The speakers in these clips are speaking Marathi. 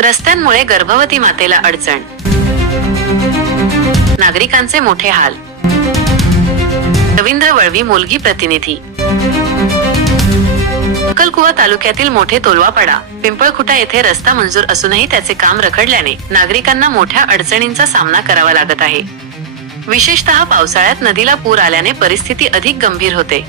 रस्त्यांमुळे गर्भवती मातेला अडचण. नागरिकांचे मोठे हाल. रवींद्र वळवी मुलगी प्रतिनिधी. अक्कलकुवा तालुक्यातील मोठे तोलवापाडा पिंपळखुटा येथे रस्ता मंजूर असूनही त्याचे काम रखडल्याने नागरिकांना मोठ्या अडचणींचा सामना करावा लागत आहे. विशेषतः पावसाळ्यात नदीला पूर आल्याने परिस्थिती अधिक गंभीर होते.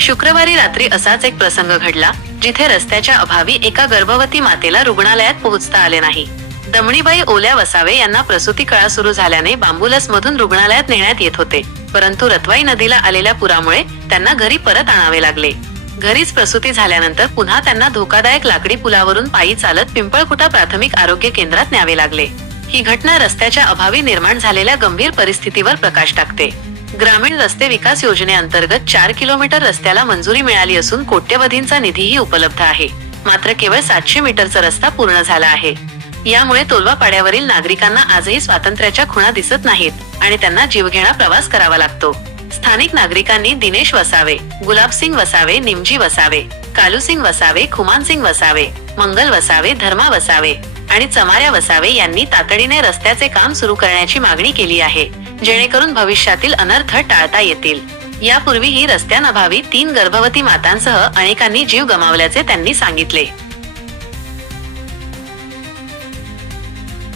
शुक्रवारी रात्री असाच एक प्रसंग घडला. जिथे रस्त्याच्या अभावी एका गर्भवती मातेला रुग्णालयात पोहोचता आले नाही. दमणीबाई ओल्या वसावे यांना प्रसूती कळा सुरू झाल्याने बांबुलस मधून रुग्णालयात नेण्यात येत होते. परंतु रत्वाई नदीला आलेल्या पुरामुळे त्यांना घरी परत आणावे लागले. घरीच प्रसूती झाल्यानंतर पुन्हा त्यांना धोकादायक लाकडी पुलावरून पायी चालत पिंपळकुटा प्राथमिक आरोग्य केंद्रात न्यावे लागले. ही घटना रस्त्याच्या अभावी निर्माण झालेल्या गंभीर परिस्थितीवर प्रकाश टाकते. ग्रामीण रस्ते विकास योजनेअंतर्गत चार किलोमीटर रस्त्याला मंजुरी मिळाली असून कोट्यवधींचा निधीही उपलब्ध आहे. मात्र केवळ सातशे मीटरचा रस्ता पूर्ण झाला आहे. यामुळे तोलवा पाड्यावरील नागरिकांना आजही स्वातंत्र्याच्या खुणा दिसत नाहीत आणि त्यांना जीवघेणा प्रवास करावा लागतो. स्थानिक नागरिकांनी दिनेश वसावे गुलाबसिंग वसावे निमजी वसावे कालूसिंग वसावे खुमानसिंग वसावे मंगल वसावे धर्मा वसावे आणि चमाऱ्या वसावे यांनी तातडीने रस्त्याचे काम सुरू करण्याची मागणी केली आहे. जेणेकरून भविष्यातील अनर्थ टाळता येतील. यापूर्वीही रस्त्यांअभावी तीन गर्भवती मातांसह अनेकांनी जीव गमावल्याचे त्यांनी सांगितले.